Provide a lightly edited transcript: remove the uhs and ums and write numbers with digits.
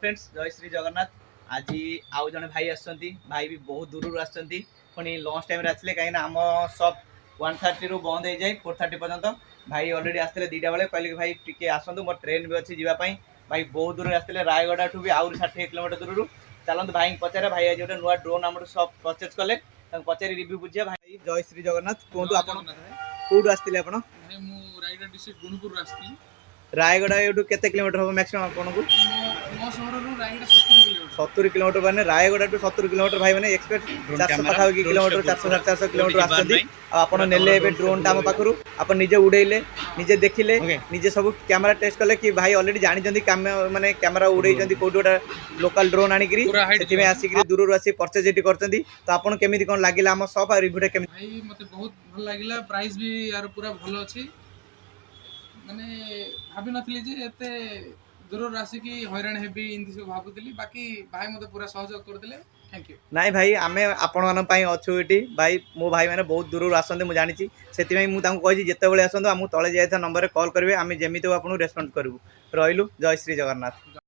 Friends जय श्री जगन्नाथ। आज आउ जने भाई आसछंती, भाई भी बहुत दूर आसछंती, पुणी लंच टाइम रे आसले कहीं आम शॉप 1:30 रु बंद हो जाए 4:30 पर्यंत। भाई ऑलरेडी आसते 2टा बेले कहले कि भाई टिके आसतु मोर ट्रेन भी अच्छी जीवाई। भाई बहुत दूर आसते रायगढ़ ठू भी आउरी 60 किलोमीटर दूर। चलते भाई पचारे भाई आज गोटे नुआ ड्रोन आम सब परचेज कले, पचारि रिव्यू बुझे। भाई जय श्री जगन्नाथ कहतु आप कौटू आसते आप? रायगढ़ डिस्ट्रिक्ट गुणपुर आसती। रायगढ़ एठू केते किलोमीटर हम मैक्सिमम आपको? मो सहर रायगढ़ 70 किलोमीटर। 70 किलोमीटर मैंने रायगढ़ टू 70 किलोमीटर भाई मैंने एक्सपेक्ट 400 पाखापाखि किलोमीटर 400 किलोमीटर आसछंती। आपन नेले एबे ड्रोन टा हम पाखरु आपन निजे उड़ेइले, निजे देखिले, निजे सब कैमरा टेस्ट कले कि भाई ऑलरेडी जानि जंदी माने कैमरा उड़ेइ जंदी कोडोटा लोकल ड्रोन आनी करी सेति में आसी करी दूरରୁ आसी परचेज एटी करछंती। तो आपन केमिति कोन लागिला हम सब रिव्यू टा केमिति? भाई मते बहुत भल लागिला, प्राइस भी यार पूरा भल अछि। माने भाबी नथली जे एते दूर राशि की हैरान हेबी इनती सब भाबुतली, बाकी भाई मते पूरा सहयोग कर देले। Thank you. नाई भाई आमे आपण मन पई अछु एटी। भाई मो भाई माने बहुत दूर आसंदे मु जानि छि, सेति में मु तांको कहि जेते बेले आसंदो हमु तळे जायथा नंबर रे कॉल करबे, आमे जेमितो आपन रेस्पॉन्ड करबु। रहिलु जय श्री जगन्नाथ।